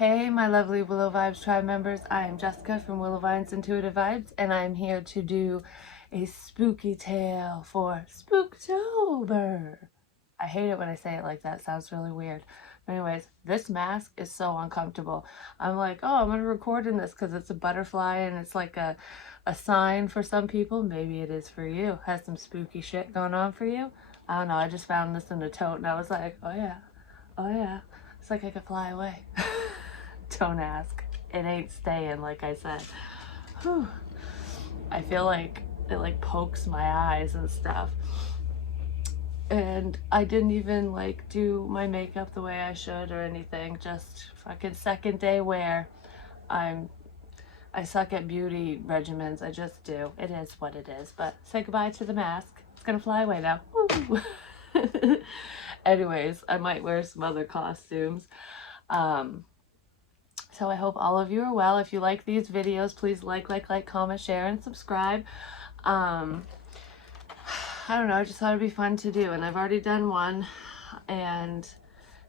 Hey, my lovely Willow Vibes tribe members. I am Jessica from Willow Vines Intuitive Vibes, and I'm here to do a spooky tale for Spooktober. I hate it when I say it like that. It sounds really weird. Anyways, this mask is so uncomfortable. I'm like, oh, I'm going to record in this because it's a butterfly and it's like a sign for some people. Maybe it is for you. Has some spooky shit going on for you. I don't know. I just found this in a tote and I was like, oh yeah, oh yeah. It's like I could fly away. Don't ask. It ain't staying, like I said. Whew. I feel like it like pokes my eyes and stuff. And I didn't even like do my makeup the way I should or anything. Just fucking second day wear. I suck at beauty regimens. I just do. It is what it is. But say goodbye to the mask. It's gonna fly away now. Woo. Anyways, I might wear some other costumes. So I hope all of you are well. If you like these videos, please like, comment, share, and subscribe. I don't know, I just thought it'd be fun to do, and I've already done one, and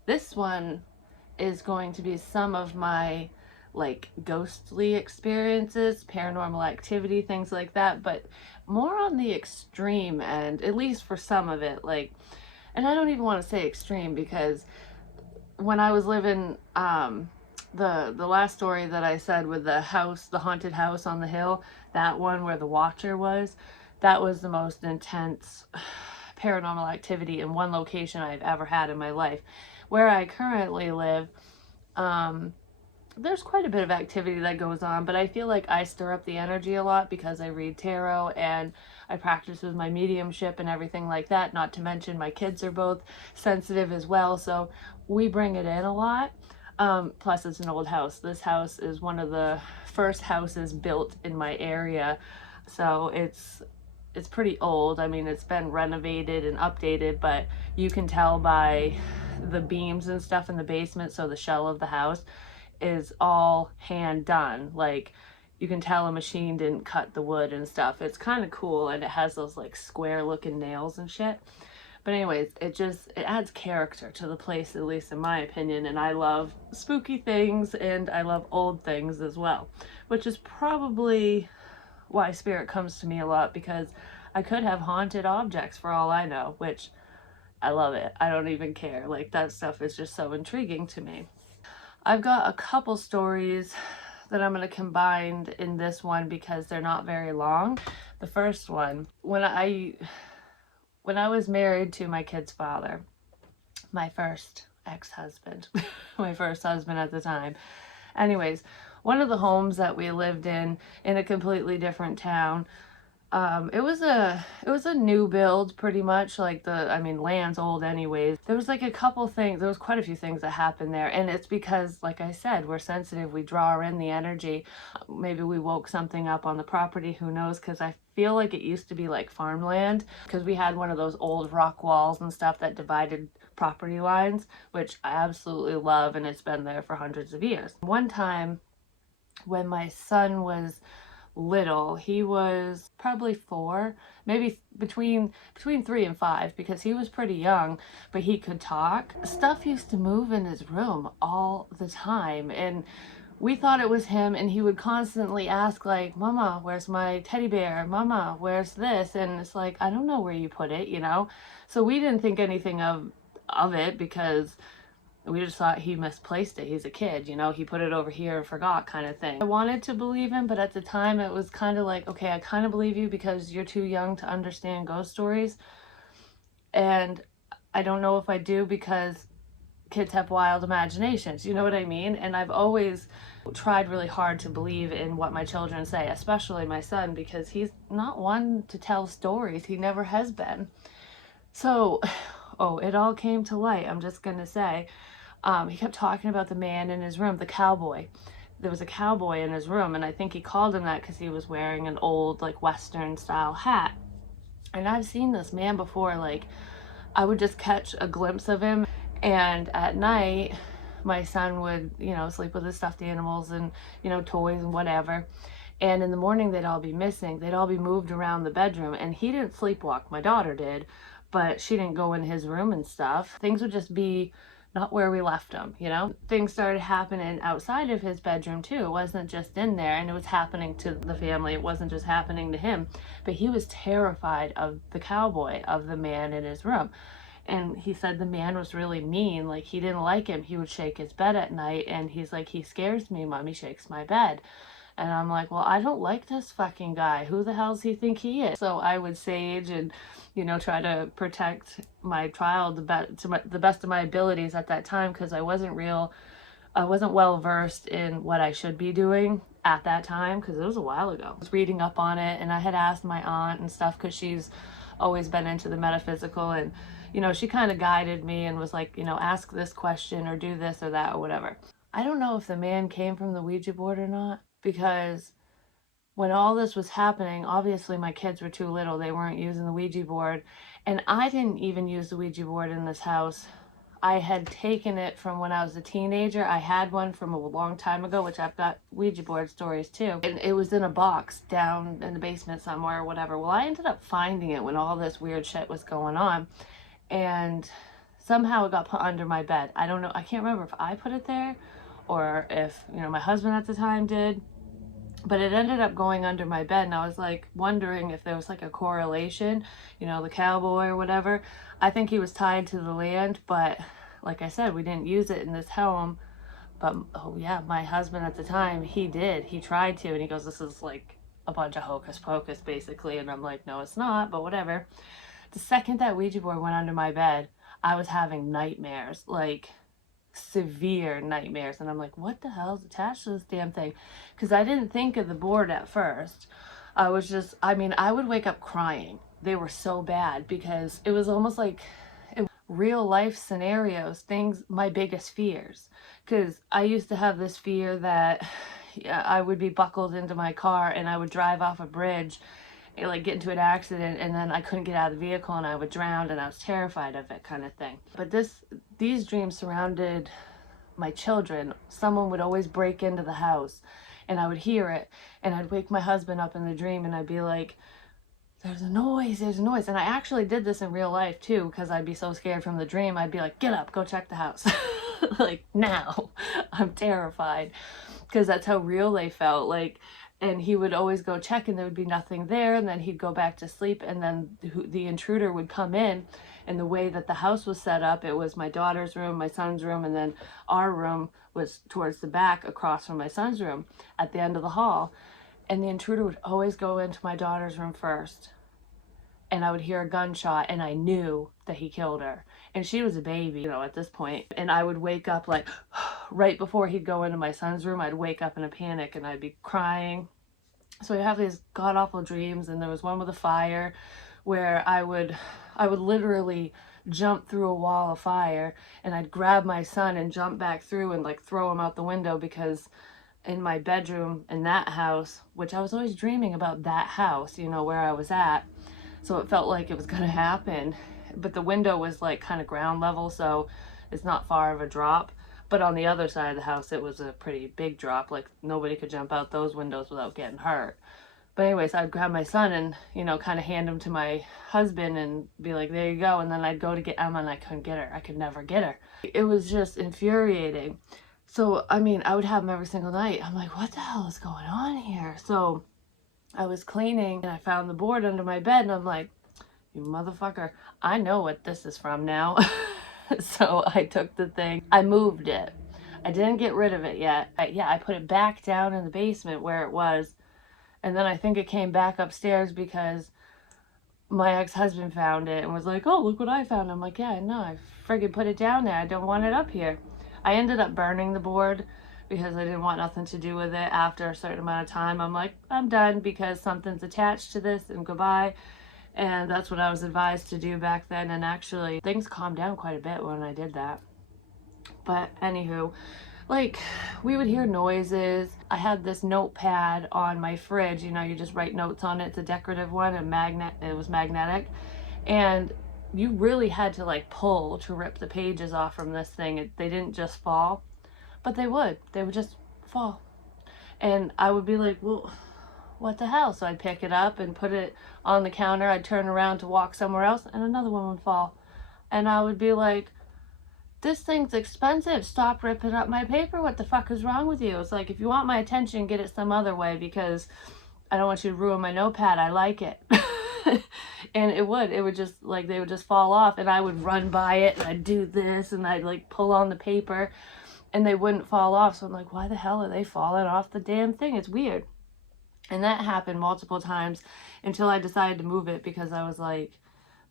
this one is going to be some of my like ghostly experiences, paranormal activity, things like that, but more on the extreme end, at least for some of it. Like, and I don't even want to say extreme because when I was living the last story that I said with the house, the haunted house on the hill, that one where the watcher was, that was the most intense paranormal activity in one location I've ever had in my life. Where I currently live, there's quite a bit of activity that goes on, but I feel like I stir up the energy a lot because I read tarot and I practice with my mediumship and everything like that. Not to mention my kids are both sensitive as well, so we bring it in a lot. Plus it's an old house. This house is one of the first houses built in my area, so it's pretty old. I mean, it's been renovated and updated, but you can tell by the beams and stuff in the basement, so the shell of the house is all hand done. Like, you can tell a machine didn't cut the wood and stuff. It's kind of cool, and it has those like square looking nails and shit. But anyways, it adds character to the place, at least in my opinion, and I love spooky things and I love old things as well, which is probably why spirit comes to me a lot, because I could have haunted objects for all I know, which I love it. I don't even care. Like, that stuff is just so intriguing to me. I've got a couple stories that I'm going to combine in this one because they're not very long. The first one, when I was married to my kid's father, my first ex-husband, my first husband at the time. Anyways, one of the homes that we lived in a completely different town, it was a new build pretty much. Like, land's old anyways. There was like a couple things, there was quite a few things that happened there, and it's because, like I said, we're sensitive, we draw in the energy. Maybe we woke something up on the property, who knows, because I feel like it used to be like farmland, because we had one of those old rock walls and stuff that divided property lines, which I absolutely love, and it's been there for hundreds of years. One time when my son was little, he was probably 4, maybe between 3 and 5, because he was pretty young, but he could talk. Stuff used to move in his room all the time, and we thought it was him, and he would constantly ask, like, Mama, where's my teddy bear? Mama, where's this? And it's like, I don't know where you put it, you know? So we didn't think anything of it, because we just thought he misplaced it. He's a kid, you know, he put it over here and forgot, kind of thing. I wanted to believe him, but at the time it was kind of like, okay, I kind of believe you because you're too young to understand ghost stories. And I don't know if I do, because kids have wild imaginations, you know what I mean? And I've always tried really hard to believe in what my children say, especially my son, because he's not one to tell stories. He never has been. So, it all came to light, I'm just gonna say. He kept talking about the man in his room, the cowboy. There was a cowboy in his room, and I think he called him that because he was wearing an old, like, Western style hat. And I've seen this man before. Like, I would just catch a glimpse of him, and at night my son would, you know, sleep with his stuffed animals and, you know, toys and whatever, and in the morning they'd all be missing. They'd all be moved around the bedroom, and he didn't sleepwalk. My daughter did, but she didn't go in his room and stuff. Things would just be not where we left him, you know? Things started happening outside of his bedroom too. It wasn't just in there, and it was happening to the family. It wasn't just happening to him, but he was terrified of the cowboy, of the man in his room. And he said the man was really mean, like he didn't like him. He would shake his bed at night, and he's like, he scares me, mommy shakes my bed. And I'm like, well, I don't like this fucking guy. Who the hell does he think he is? So I would sage and, you know, try to protect my child the best of my abilities at that time, because I wasn't well versed in what I should be doing at that time, because it was a while ago. I was reading up on it, and I had asked my aunt and stuff, because she's always been into the metaphysical, and, you know, she kind of guided me and was like, you know, ask this question or do this or that or whatever. I don't know if the man came from the Ouija board or not, because when all this was happening, obviously my kids were too little. They weren't using the Ouija board. And I didn't even use the Ouija board in this house. I had taken it from when I was a teenager. I had one from a long time ago, which I've got Ouija board stories too. And it was in a box down in the basement somewhere or whatever. Well, I ended up finding it when all this weird shit was going on. And somehow it got put under my bed. I don't know. I can't remember if I put it there or if, you know, my husband at the time did. But it ended up going under my bed, and I was like wondering if there was like a correlation, you know, the cowboy or whatever. I think he was tied to the land, but like I said, we didn't use it in this home. But oh yeah, my husband at the time, he did. He tried to, and he goes, this is like a bunch of hocus pocus basically. And I'm like, no, it's not, but whatever. The second that Ouija board went under my bed, I was having nightmares, like severe nightmares. And I'm like, what the hell is attached to this damn thing? Because I didn't think of the board at first. I was just, I mean, I would wake up crying. They were so bad, because it was almost like real life scenarios, things, my biggest fears. Because I used to have this fear that I would be buckled into my car and I would drive off a bridge, like get into an accident, and then I couldn't get out of the vehicle and I would drown, and I was terrified of it, kind of thing. But these dreams surrounded my children. Someone would always break into the house, and I would hear it, and I'd wake my husband up in the dream, and I'd be like, there's a noise, there's a noise. And I actually did this in real life too, because I'd be so scared from the dream. I'd be like, get up, go check the house. Like, now. I'm terrified, because that's how real they felt. Like, and he would always go check, and there would be nothing there, and then he'd go back to sleep, and then the intruder would come in. And the way that the house was set up, it was my daughter's room, my son's room, and then our room was towards the back across from my son's room at the end of the hall. And the intruder would always go into my daughter's room first, and I would hear a gunshot, and I knew that he killed her. And she was a baby, you know, at this point. And I would wake up like right before he'd go into my son's room. I'd wake up in a panic, and I'd be crying. So I'd have these god awful dreams. And there was one with a fire where I would literally jump through a wall of fire, and I'd grab my son and jump back through and like throw him out the window, because in my bedroom in that house, which I was always dreaming about that house, you know, where I was at. So it felt like it was going to happen. But the window was like kind of ground level, so it's not far of a drop. But on the other side of the house, it was a pretty big drop. Like, nobody could jump out those windows without getting hurt. But anyways, I'd grab my son and, you know, kind of hand him to my husband and be like, there you go. And then I'd go to get Emma, and I couldn't get her. I could never get her. It was just infuriating. So, I mean, I would have them every single night. I'm like, what the hell is going on here? So I was cleaning, and I found the board under my bed, and I'm like, you motherfucker, I know what this is from now. So I took the thing, I moved it. I didn't get rid of it yet. I put it back down in the basement where it was. And then I think it came back upstairs because my ex-husband found it and was like, oh, look what I found. I'm like, yeah, no, I friggin' put it down there. I don't want it up here. I ended up burning the board because I didn't want nothing to do with it after a certain amount of time. I'm like, I'm done, because something's attached to this, and goodbye. And that's what I was advised to do back then. And actually, things calmed down quite a bit when I did that. But anywho, like, we would hear noises. I had this notepad on my fridge. You know, you just write notes on it. It's a decorative one, it was magnetic. And you really had to like pull to rip the pages off from this thing. They didn't just fall, but they would just fall. And I would be like, well, what the hell? So I'd pick it up and put it on the counter. I'd turn around to walk somewhere else, and another one would fall. And I would be like, this thing's expensive. Stop ripping up my paper. What the fuck is wrong with you? It's like, if you want my attention, get it some other way, because I don't want you to ruin my notepad. I like it. And it would just, like, they would just fall off, and I would run by it, and I'd do this, and I'd like pull on the paper, and they wouldn't fall off. So I'm like, why the hell are they falling off the damn thing? It's weird. And that happened multiple times until I decided to move it, because I was like,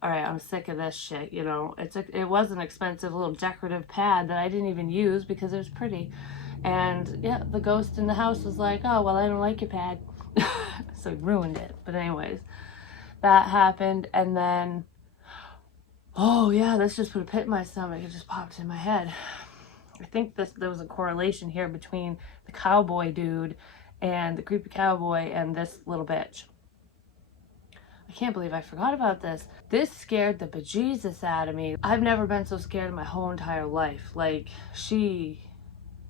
all right, I'm sick of this shit, you know. It was an expensive little decorative pad that I didn't even use because it was pretty. And yeah, the ghost in the house was like, oh, well, I don't like your pad. So it ruined it. But anyways, that happened. And then, oh yeah, this just put a pit in my stomach. It just popped in my head. I think there was a correlation here between the cowboy dude and the creepy cowboy and this little bitch. I can't believe I forgot about this. This scared the bejesus out of me. I've never been so scared in my whole entire life. Like,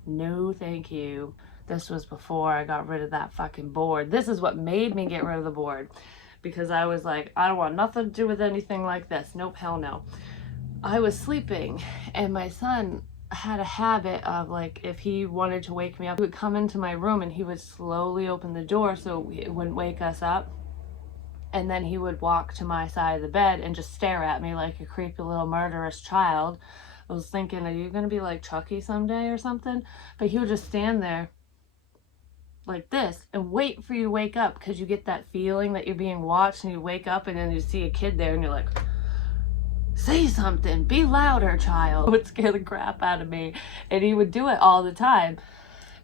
no thank you. This was before I got rid of that fucking board. This is what made me get rid of the board, because I was like, I don't want nothing to do with anything like this. Nope, hell no. I was sleeping, and my son had a habit of, like, if he wanted to wake me up, he would come into my room and he would slowly open the door so it wouldn't wake us up. And then he would walk to my side of the bed and just stare at me like a creepy little murderous child. I was thinking, are you going to be like Chucky someday or something? But he would just stand there like this and wait for you to wake up, because you get that feeling that you're being watched, and you wake up and then you see a kid there and you're like, say something, be louder, child. It would scare the crap out of me. And he would do it all the time.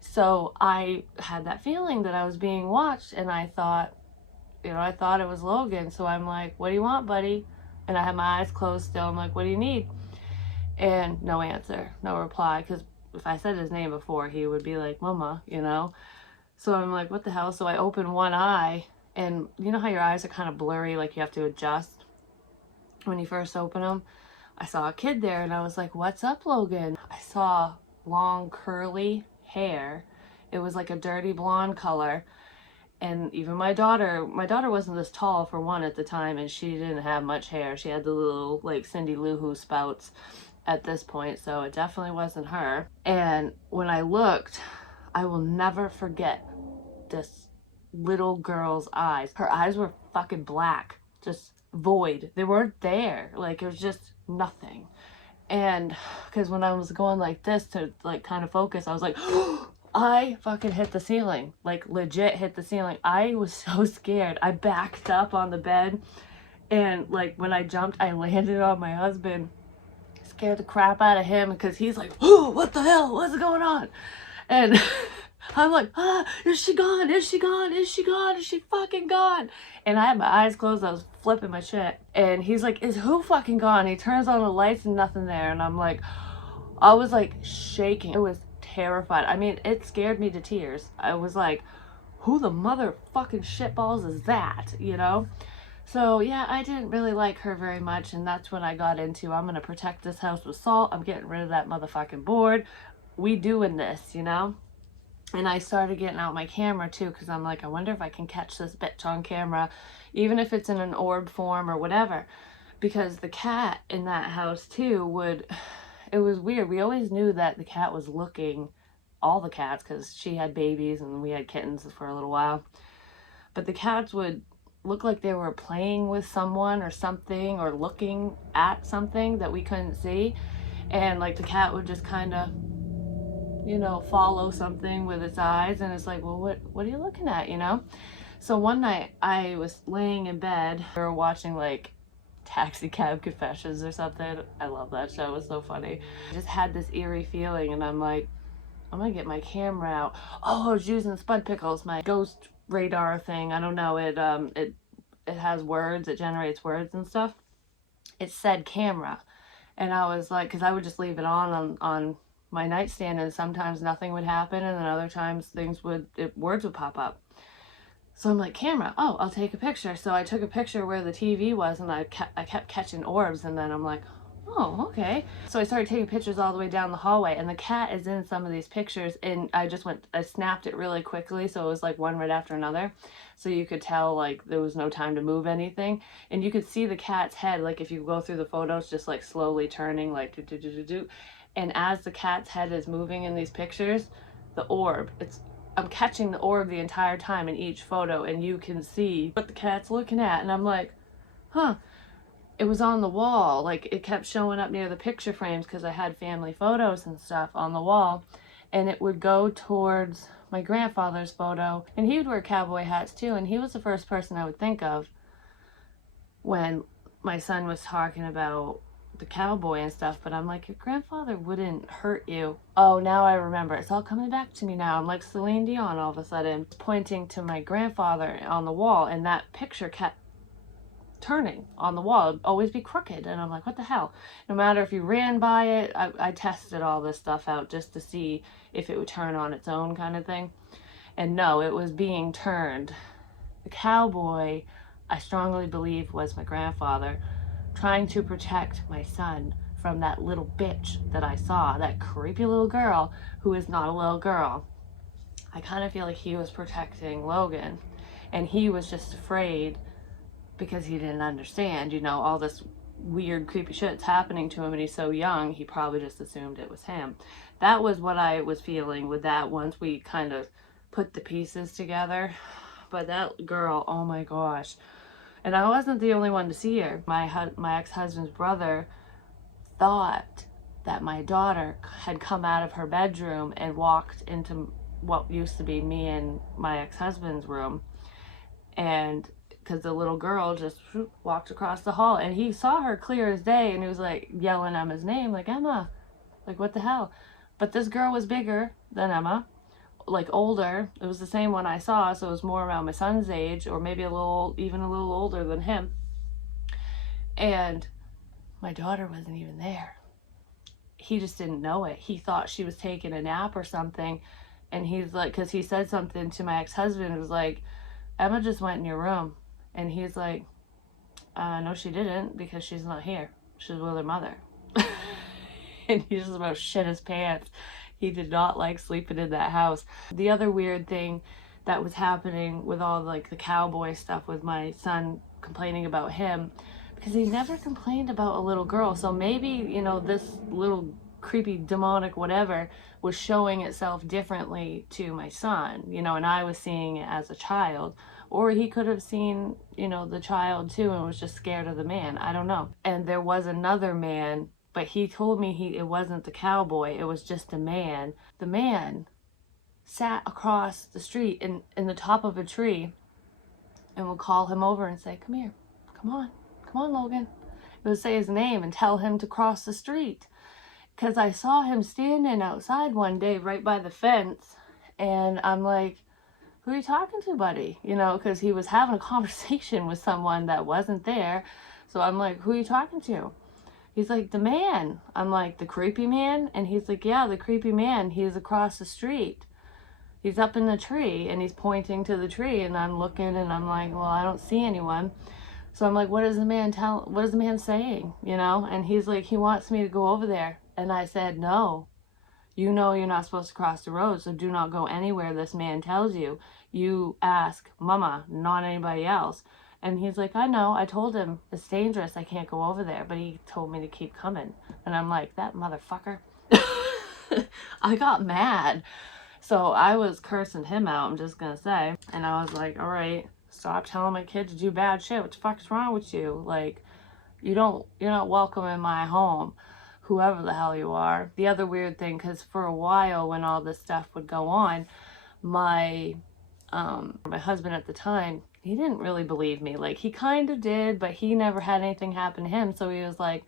So I had that feeling that I was being watched, and I thought, I thought it was Logan. So I'm like, what do you want, buddy? And I had my eyes closed still. I'm like, what do you need? And no answer, no reply. Because if I said his name before, he would be like, Mama, So I'm like, what the hell? So I open one eye, and you know how your eyes are kind of blurry, like you have to adjust when you first open them? I saw a kid there, and I was like, what's up, Logan? I saw long curly hair. It was like a dirty blonde color. And even my daughter wasn't this tall for one at the time, and she didn't have much hair. She had the little like Cindy Lou Who spouts at this point, so it definitely wasn't her. And when I looked, I will never forget this little girl's eyes. Her eyes were fucking black, just void. They weren't there. Like, it was just nothing. And because when I was going like this to like kind of focus, I was like, I fucking hit the ceiling, like legit hit the ceiling. I was so scared. I backed up on the bed, and like when I jumped, I landed on my husband. Scared the crap out of him, because he's like, oh, what the hell? What's going on? And I'm like, is she gone? Is she gone? Is she gone? Is she fucking gone? And I had my eyes closed. I was flipping my shit. And he's like, is who fucking gone? He turns on the lights and nothing there. And I'm like, I was like shaking. It was terrified. I mean, it scared me to tears. I was like, who the motherfucking shitballs is that? So yeah, I didn't really like her very much, and that's when I got into, I'm gonna protect this house with salt. I'm getting rid of that motherfucking board. We doing this, And I started getting out my camera too, because I'm like, I wonder if I can catch this bitch on camera, even if it's in an orb form or whatever. Because the cat in that house too it was weird. We always knew that the cat was looking, all the cats, because she had babies and we had kittens for a little while. But the cats would look like they were playing with someone or something, or looking at something that we couldn't see. And like the cat would just kind of, follow something with its eyes, and it's like, well, what are you looking at, So one night I was laying in bed. We were watching like Taxi Cab Confessions or something. I love that show. It was so funny. I just had this eerie feeling, and I'm like, I'm gonna get my camera out. Oh, I was using Spud Pickles, my ghost radar thing. I don't know. It has words. It generates words and stuff. It said camera, and I was like, because I would just leave it on my nightstand, and sometimes nothing would happen, and then other times words would pop up. So I'm like, camera, oh, I'll take a picture. So I took a picture where the TV was, and I kept catching orbs, and then I'm like, oh, okay. So I started taking pictures all the way down the hallway, and the cat is in some of these pictures, and I snapped it really quickly, so it was like one right after another. So you could tell like there was no time to move anything, and you could see the cat's head, like if you go through the photos, just like slowly turning, like do do do do do. And as the cat's head is moving in these pictures, the orb, I'm catching the orb the entire time in each photo, and you can see what the cat's looking at. And I'm like, huh. It was on the wall. Like, it kept showing up near the picture frames because I had family photos and stuff on the wall. And it would go towards my grandfather's photo. And he would wear cowboy hats too. And he was the first person I would think of when my son was talking about the cowboy and stuff. But I'm like, your grandfather wouldn't hurt you. Oh, now I remember. It's all coming back to me now. I'm like Celine Dion all of a sudden, pointing to my grandfather on the wall. And that picture kept turning on the wall. It'd always be crooked. And I'm like, what the hell? No matter if you ran by it, I tested all this stuff out just to see if it would turn on its own, kind of thing. And no, it was being turned. The cowboy, I strongly believe, was my grandfather, trying to protect my son from that little bitch that I saw, that creepy little girl who is not a little girl. I kind of feel like he was protecting Logan, and he was just afraid because he didn't understand, you know, all this weird, creepy shit's happening to him, and he's so young, he probably just assumed it was him. That was what I was feeling with that once we kind of put the pieces together. But that girl, oh my gosh. And I wasn't the only one to see her. My ex-husband's brother thought that my daughter had come out of her bedroom and walked into what used to be me and my ex-husband's room. And because the little girl just walked across the hall, and he saw her clear as day, and he was like yelling Emma's name, like, Emma, like, what the hell? But this girl was bigger than Emma, like older. It was the same one I saw, so it was more around my son's age, or maybe even a little older than him. And my daughter wasn't even there. He just didn't know it. He thought she was taking a nap or something. And he's like, because he said something to my ex-husband, it was like, Emma just went in your room. And he's like, no, she didn't, because she's not here. She's with her mother. And he just about shit his pants. He did not like sleeping in that house. The other weird thing that was happening with all like the cowboy stuff with my son complaining about him, because he never complained about a little girl. So maybe, you know, this little creepy demonic whatever was showing itself differently to my son, you know, and I was seeing it as a child. Or he could have seen, you know, the child too and was just scared of the man. I don't know. And there was another man, but he told me it wasn't the cowboy, it was just a man. The man sat across the street in the top of a tree and would call him over and say, come here, come on, Logan. It would say his name and tell him to cross the street. Because I saw him standing outside one day right by the fence, and I'm like, who are you talking to, buddy? You know, because he was having a conversation with someone that wasn't there. So I'm like, who are you talking to? He's like, the man. I'm like, the creepy man? And he's like, yeah, the creepy man. He's across the street. He's up in the tree, and he's pointing to the tree, and I'm looking, and I'm like, well, I don't see anyone. So I'm like, what is the man saying? You know? And he's like, he wants me to go over there. And I said, no. You know you're not supposed to cross the road, so do not go anywhere this man tells you. You ask Mama, not anybody else. And he's like, I know. I told him it's dangerous. I can't go over there. But he told me to keep coming. And I'm like, that motherfucker. I got mad. So I was cursing him out, I'm just going to say. And I was like, all right, stop telling my kid to do bad shit. What the fuck's wrong with you? Like, you're not welcome in my home, whoever the hell you are. The other weird thing, because for a while when all this stuff would go on, my husband at the time, he didn't really believe me. Like, he kind of did, but he never had anything happen to him. So he was like,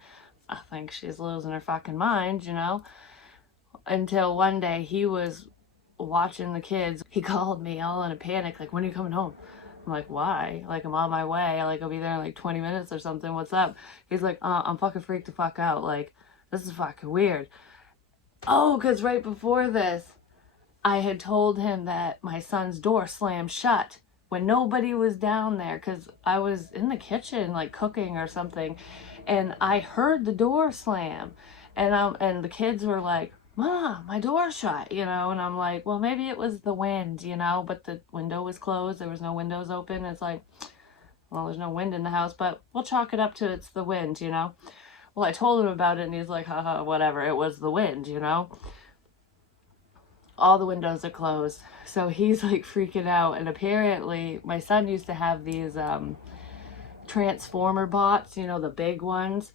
I think she's losing her fucking mind, you know? Until one day he was watching the kids. He called me all in a panic, like, when are you coming home? I'm like, why? Like, I'm on my way. Like, I'll be there in like 20 minutes or something. What's up? He's like, I'm fucking freaked the fuck out. Like, this is fucking weird. Oh, because right before this, I had told him that my son's door slammed shut when nobody was down there, because I was in the kitchen, like, cooking or something, and I heard the door slam, and the kids were like, Mom, my door's shut, you know, and I'm like, well, maybe it was the wind, you know, but the window was closed. There was no windows open. It's like, well, there's no wind in the house, but we'll chalk it up to it's the wind, you know. Well, I told him about it and he's like, haha, whatever. It was the wind, you know? All the windows are closed. So he's like freaking out. And apparently, my son used to have these Transformer bots, you know, the big ones.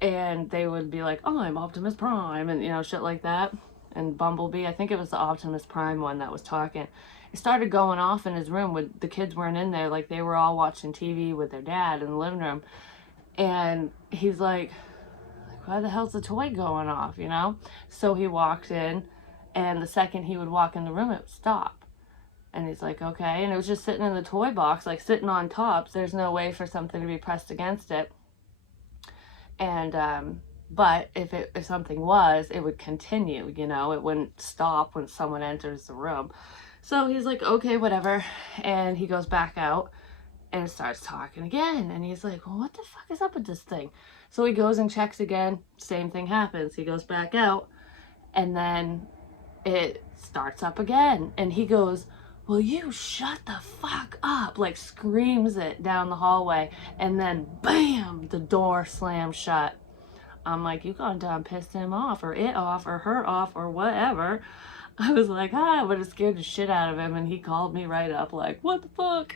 And they would be like, oh, I'm Optimus Prime, and, you know, shit like that. And Bumblebee, I think it was the Optimus Prime one that was talking. It started going off in his room with the kids weren't in there. Like, they were all watching TV with their dad in the living room. And he's like, why the hell's the toy going off, you know? So he walked in, and the second he would walk in the room, it would stop. And he's like, okay. And it was just sitting in the toy box, like sitting on top. So there's no way for something to be pressed against it. And, but if something was, it would continue, you know, it wouldn't stop when someone enters the room. So he's like, okay, whatever. And he goes back out and starts talking again. And he's like, well, what the fuck is up with this thing? So he goes and checks again. Same thing happens. He goes back out and then it starts up again. And he goes, will you shut the fuck up? Like screams it down the hallway. And then bam, the door slams shut. I'm like, you gone done pissed him off or it off or her off or whatever. I was like, I would have scared the shit out of him. And he called me right up like, what the fuck?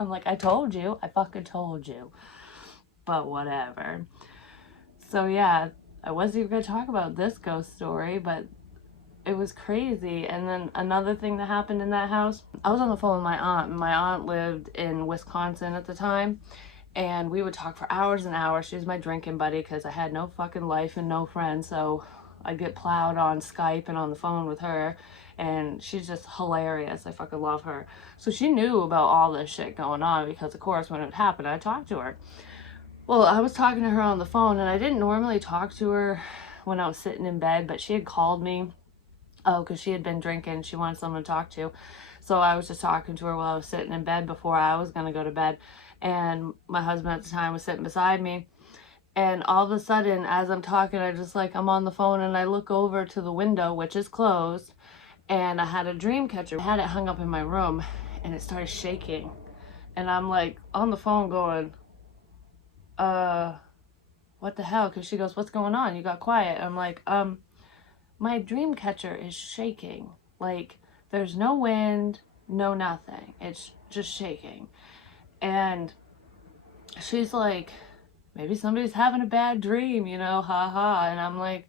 I'm like, I told you. I fucking told you. But whatever. So yeah, I wasn't even going to talk about this ghost story, but it was crazy. And then another thing that happened in that house, I was on the phone with my aunt. My aunt lived in Wisconsin at the time. And we would talk for hours and hours. She was my drinking buddy because I had no fucking life and no friends. So I'd get plowed on Skype and on the phone with her. And she's just hilarious. I fucking love her. So she knew about all this shit going on because, of course, when it happened, I talked to her. Well, I was talking to her on the phone, and I didn't normally talk to her when I was sitting in bed, but she had called me. Oh, because she had been drinking. She wanted someone to talk to. So I was just talking to her while I was sitting in bed before I was going to go to bed. And my husband at the time was sitting beside me. And all of a sudden, as I'm talking, I'm on the phone and I look over to the window, which is closed. And I had a dream catcher. I had it hung up in my room and it started shaking. And I'm like on the phone going, what the hell? Because she goes, what's going on? You got quiet. I'm like, my dream catcher is shaking. Like, there's no wind, no nothing. It's just shaking. And she's like, maybe somebody's having a bad dream, you know, ha ha. And I'm like,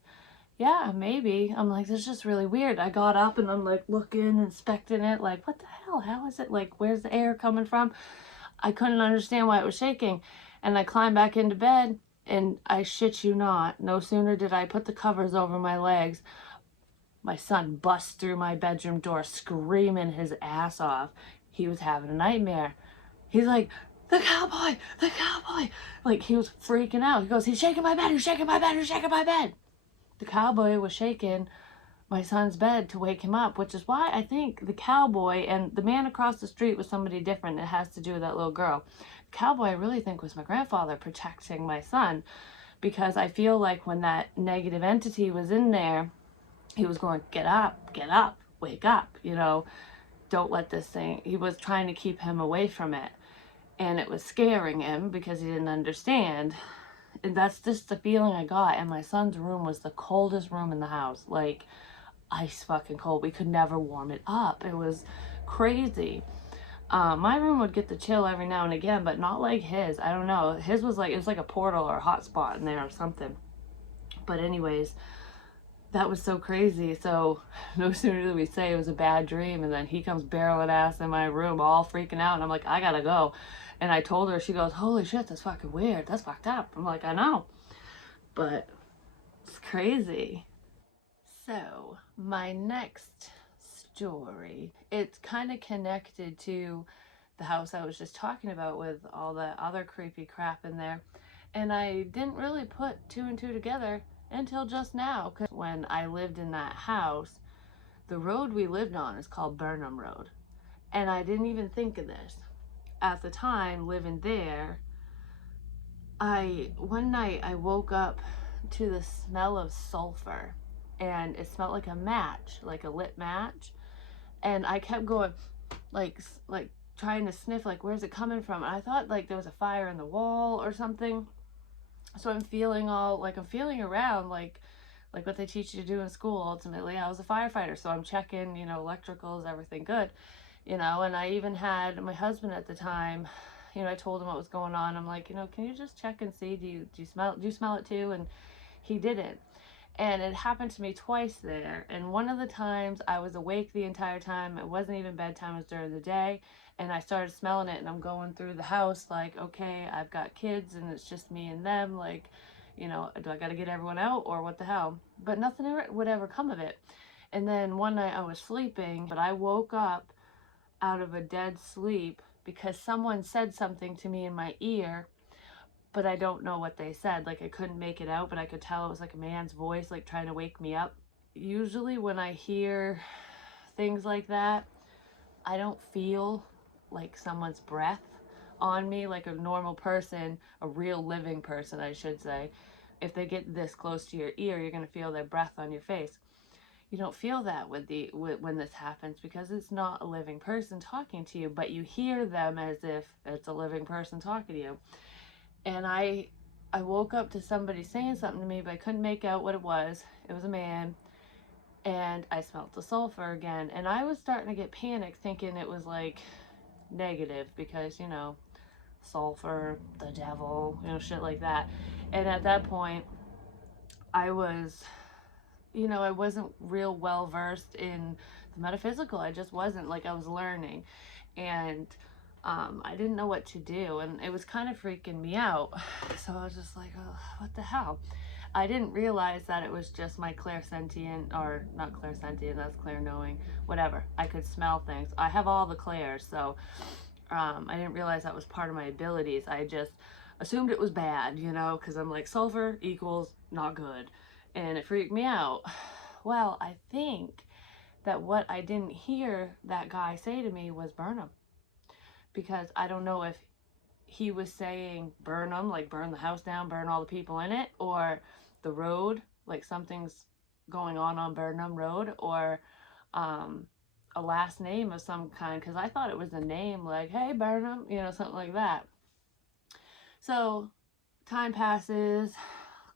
yeah, maybe. I'm like, this is just really weird. I got up and I'm like looking, inspecting it, like, what the hell? How is it? Like, where's the air coming from? I couldn't understand why it was shaking. And I climbed back into bed, and I shit you not, no sooner did I put the covers over my legs, my son busts through my bedroom door screaming his ass off. He was having a nightmare. He's like, the cowboy, the cowboy. Like, he was freaking out. He goes, he's shaking my bed, he's shaking my bed, he's shaking my bed. The cowboy was shaking my son's bed to wake him up, which is why I think the cowboy and the man across the street was somebody different. It has to do with that little girl. The cowboy I really think was my grandfather protecting my son, because I feel like when that negative entity was in there, he was going, get up, wake up, you know, don't let this thing, he was trying to keep him away from it. And it was scaring him because he didn't understand. And that's just the feeling I got. And my son's room was the coldest room in the house. Like, ice fucking cold. We could never warm it up. It was crazy. My room would get the chill every now and again, but not like his. I don't know. His was like, it was like a portal or a hot spot in there or something. But anyways, that was so crazy. So no sooner did we say it was a bad dream, and then he comes barreling ass in my room all freaking out, and I'm like, I gotta go. And I told her, she goes, holy shit, that's fucking weird, that's fucked up. I'm like, I know, but it's crazy. So my next story, it's kind of connected to the house I was just talking about with all the other creepy crap in there. And I didn't really put two and two together until just now, because when I lived in that house, the road we lived on is called Burnham Road. And I didn't even think of this. At the time, living there, one night I woke up to the smell of sulfur, and it smelled like a match, like a lit match. And I kept going, like trying to sniff, like, where's it coming from? And I thought like there was a fire in the wall or something. So I'm feeling I'm feeling around like what they teach you to do in school. Ultimately, I was a firefighter, so I'm checking, electrical, is everything good, and I even had my husband at the time. I told him what was going on. I'm like, can you just check and see, do you smell it too? And he didn't. And it happened to me twice there. And one of the times I was awake the entire time. It wasn't even bedtime, it was during the day. And I started smelling it, and I'm going through the house like, okay, I've got kids and it's just me and them. Like, do I got to get everyone out or what the hell? But nothing would ever come of it. And then one night I was sleeping, but I woke up out of a dead sleep because someone said something to me in my ear, but I don't know what they said. Like, I couldn't make it out, but I could tell it was like a man's voice, like trying to wake me up. Usually, when I hear things like that, I don't feel like someone's breath on me like a normal person, a real living person, I should say. If they get this close to your ear, you're going to feel their breath on your face. You don't feel that when this happens because it's not a living person talking to you, but you hear them as if it's a living person talking to you. And I woke up to somebody saying something to me, but I couldn't make out what it was. It was a man, and I smelled the sulfur again, and I was starting to get panicked, thinking it was like negative because sulfur, the devil, shit like that. And at that point, I was I wasn't real well versed in the metaphysical. I just wasn't. Like, I was learning, and I didn't know what to do, and it was kind of freaking me out. So I was just like, oh, what the hell? I didn't realize that it was just my clairsentient, or not clairsentient, that's clair knowing, whatever. I could smell things. I have all the clairs, so I didn't realize that was part of my abilities. I just assumed it was bad, because I'm like, sulfur equals not good. And it freaked me out. Well, I think that what I didn't hear that guy say to me was burn them. Because I don't know if he was saying burn them, like burn the house down, burn all the people in it, or the road, like something's going on Burnham Road, or um, a last name of some kind, because I thought it was a name like, hey, Burnham, something like that. So time passes,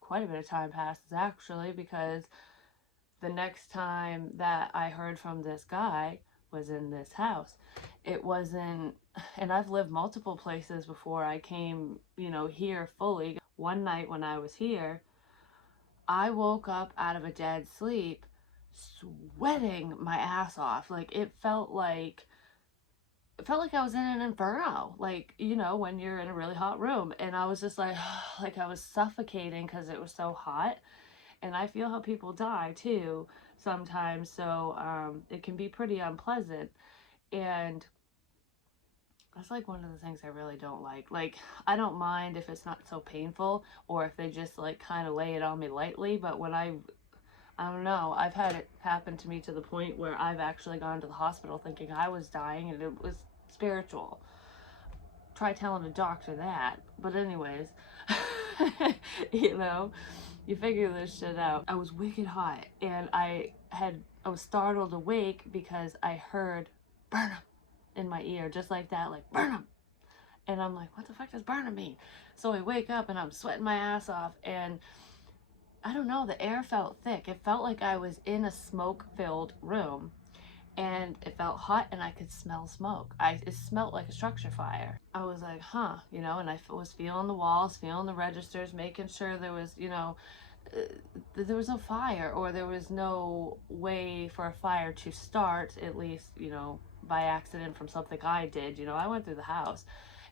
quite a bit of time passes actually, because the next time that I heard from this guy was in this house. It wasn't, and I've lived multiple places before I came, here fully. One night when I was here, I woke up out of a dead sleep sweating my ass off. Like, it felt like I was in an inferno, like, when you're in a really hot room. And I was just like, like I was suffocating because it was so hot. And I feel how people die too sometimes, so it can be pretty unpleasant. And that's like one of the things I really don't like. Like, I don't mind if it's not so painful, or if they just like kind of lay it on me lightly, but when I don't know, I've had it happen to me to the point where I've actually gone to the hospital thinking I was dying, and it was spiritual. Try telling a doctor that. But anyways, you know, you figure this shit out. I was wicked hot, and I was startled awake because I heard burn 'em in my ear, just like that, like burn 'em. And I'm like, what the fuck does burn 'em mean? So I wake up and I'm sweating my ass off, and I don't know, the air felt thick. It felt like I was in a smoke filled room, and it felt hot, and I could smell smoke. It smelled like a structure fire. I was like, huh, and I was feeling the walls, feeling the registers, making sure there was, there was no fire, or there was no way for a fire to start, at least, by accident from something I did. I went through the house,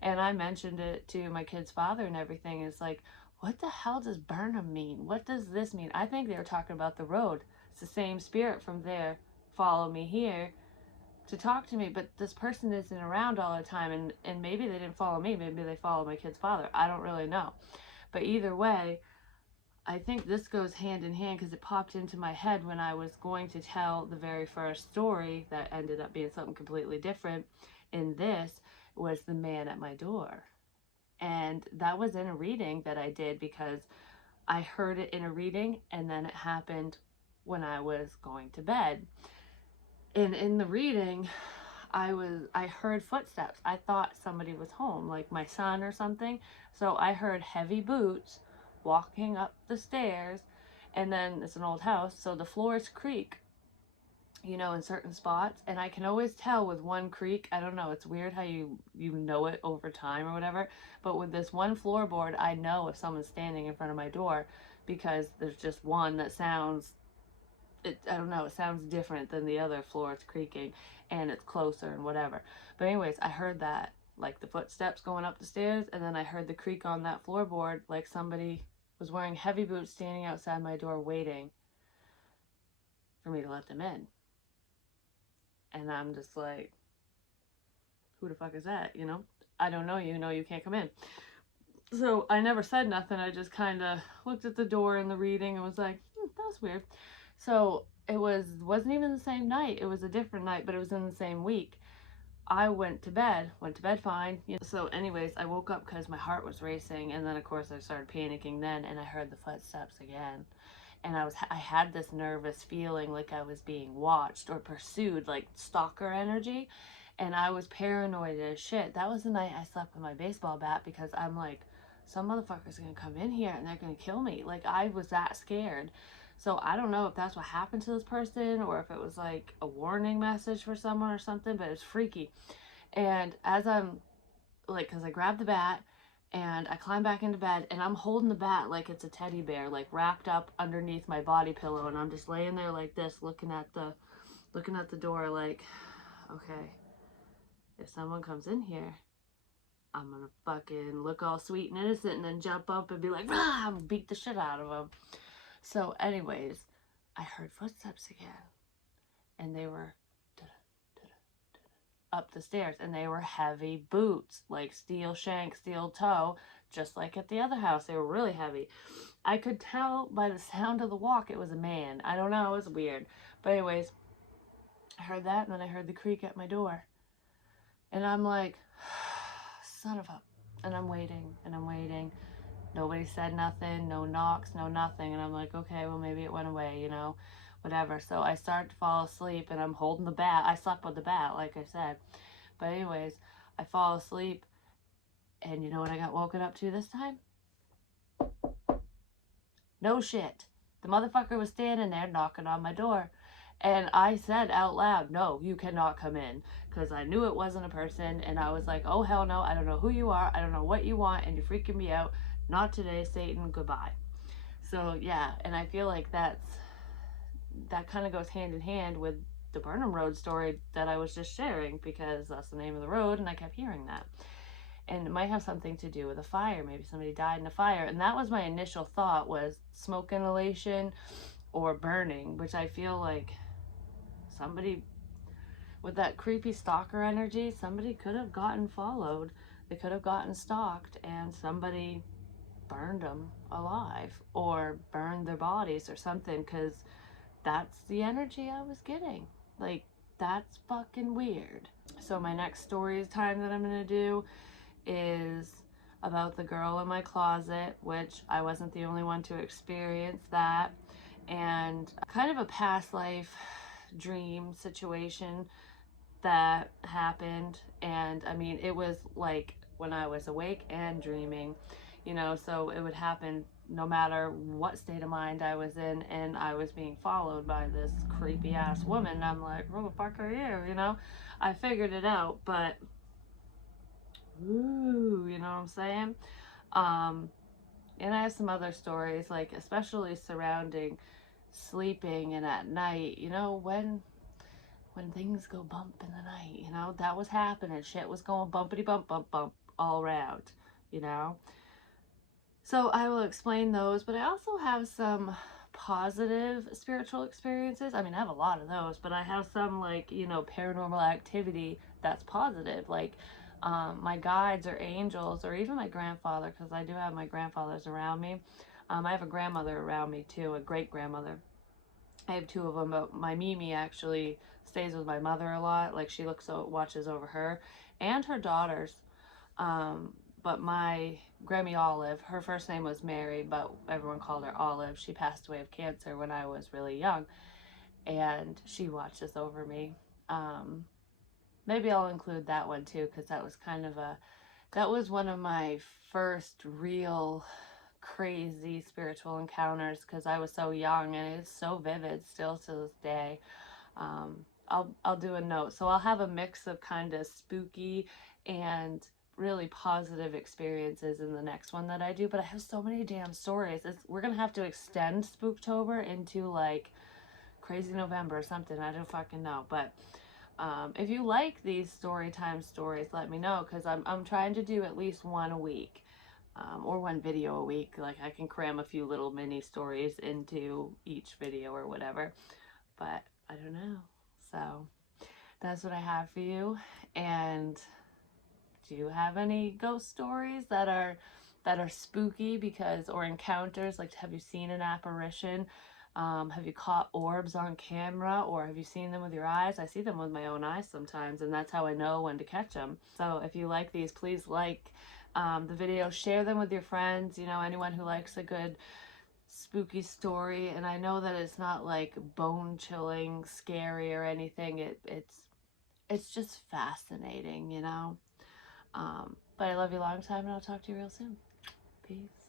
and I mentioned it to my kid's father and everything. It's like, what the hell does Burnham mean? What does this mean? I think they were talking about the road. It's the same spirit from there. Follow me here to talk to me, but this person isn't around all the time, and maybe they didn't follow me, maybe they followed my kid's father. I don't really know. But either way, I think this goes hand in hand, because it popped into my head when I was going to tell the very first story that ended up being something completely different. In this was the man at my door. And that was in a reading that I did, because I heard it in a reading, and then it happened when I was going to bed. And in the reading, I heard footsteps. I thought somebody was home, like my son or something. So I heard heavy boots walking up the stairs, and then it's an old house, so the floors creak, you know, in certain spots, and I can always tell with one creak. I don't know, it's weird how you know it over time or whatever, but with this one floorboard, I know if someone's standing in front of my door because there's just one that sounds, I don't know, it sounds different than the other floors creaking, and it's closer and whatever. But anyways, I heard that, like the footsteps going up the stairs, and then I heard the creak on that floorboard, like somebody was wearing heavy boots standing outside my door waiting for me to let them in. And I'm just like, who the fuck is that? You know, I don't know you. No, you can't come in. So I never said nothing. I just kind of looked at the door in the reading and was like, that was weird. So it wasn't even the same night. It was a different night, but it was in the same week. I went to bed fine. You know, so anyways, I woke up because my heart was racing, and then of course I started panicking then, and I heard the footsteps again. And I had this nervous feeling like I was being watched or pursued, like stalker energy, and I was paranoid as shit. That was the night I slept with my baseball bat because I'm like, some motherfucker's gonna come in here and they're gonna kill me. Like, I was that scared. So I don't know if that's what happened to this person or if it was like a warning message for someone or something, but it's freaky. And as I'm like, because I grabbed the bat and I climb back into bed, and I'm holding the bat like it's a teddy bear, like wrapped up underneath my body pillow, and I'm just laying there like this, looking at the door, like, okay, if someone comes in here, I'm gonna fucking look all sweet and innocent and then jump up and be like, rah, and beat the shit out of them. So anyways, I heard footsteps again, and they were up the stairs, and they were heavy boots, like steel shank, steel toe, just like at the other house. They were really heavy. I could tell by the sound of the walk it was a man. I don't know, it was weird. But anyways, I heard that, and then I heard the creak at my door. And I'm like, son of a... And I'm waiting, and I'm waiting. Nobody said nothing, no knocks, no nothing. And I'm like, okay, well, maybe it went away, you know, whatever. So I start to fall asleep, and I'm holding the bat. I slept with the bat, like I said. But anyways, I fall asleep, and you know what I got woken up to this time? No shit. The motherfucker was standing there knocking on my door. And I said out loud, no, you cannot come in. Because I knew it wasn't a person. And I was like, oh, hell no. I don't know who you are. I don't know what you want. And you're freaking me out. Not today, Satan. Goodbye. So, yeah. And I feel like that kind of goes hand in hand with the Burnham Road story that I was just sharing. Because that's the name of the road. And I kept hearing that. And it might have something to do with a fire. Maybe somebody died in a fire. And that was my initial thought, was smoke inhalation or burning, which I feel like somebody with that creepy stalker energy, somebody could have gotten followed. They could have gotten stalked, and somebody burned them alive or burned their bodies or something, because that's the energy I was getting. Like, that's fucking weird. So my next story time that I'm going to do is about the girl in my closet, which I wasn't the only one to experience that, and kind of a past life dream situation that happened. And I mean, it was like when I was awake and dreaming, you know, so it would happen no matter what state of mind I was in, and I was being followed by this creepy ass woman. I'm like, who the fuck are you? You know, I figured it out, but ooh, you know what I'm saying? Um, and I have some other stories, like especially surrounding sleeping and at night, you know, when things go bump in the night, you know, that was happening. Shit was going bumpity bump, bump, bump all around, you know. So I will explain those, but I also have some positive spiritual experiences. I mean, I have a lot of those, but I have some, like, you know, paranormal activity that's positive, like my guides or angels, or even my grandfather, because I do have my grandfathers around me. I have a grandmother around me too, a great grandmother. I have two of them, but my Mimi actually stays with my mother a lot. Like, she watches over her and her daughters. But my Grammy Olive, her first name was Mary, but everyone called her Olive. She passed away of cancer when I was really young, and she watches over me. Maybe I'll include that one too, because that was one of my first real crazy spiritual encounters because I was so young, and it's so vivid still to this day. I'll do a note. So I'll have a mix of kind of spooky and really positive experiences in the next one that I do. But I have so many damn stories. We're gonna have to extend Spooktober into like crazy November or something. I don't fucking know. But if you like these story time stories, let me know, because I'm trying to do at least one a week. Or one video a week. Like I can cram a few little mini stories into each video or whatever. But I don't know. So that's what I have for you. And do you have any ghost stories that are spooky because, or encounters? Like, have you seen an apparition? Have you caught orbs on camera, or have you seen them with your eyes? I see them with my own eyes sometimes, and that's how I know when to catch them. So if you like these, please like the video, share them with your friends, you know, anyone who likes a good spooky story. And I know that it's not like bone chilling scary or anything. It's just fascinating, you know. But I love you long time, and I'll talk to you real soon. Peace.